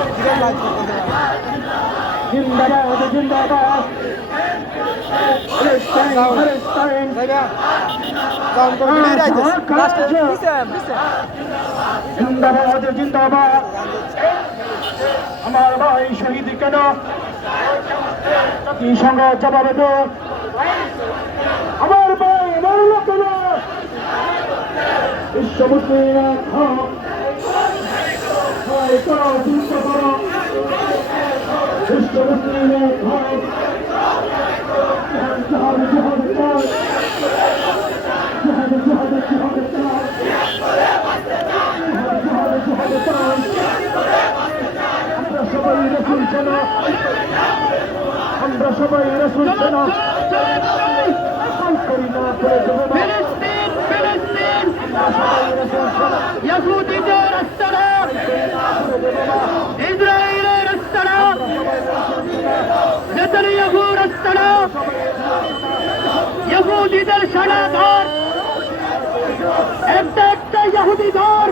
জিন্দাবাদ জিন্দাবাদ জিন্দাবাদ জিন্দাবাদ আমার ভাই শহীদ কেন জাতিসংঘ জবাব দে আমার ভাই মরল কেন বিশ্ব মুসলিম চিন্তা করো বিশ্ব মুসলিমের ঘর আমরা সবাই রসুল চেন আমরা সবাই রসুল চেন করি না করে দেবো يهوديদের السلام إسرائيل السلام نتنياهو السلام يهوديদের সারা ঘর একটা একটা ইহুদি ঘর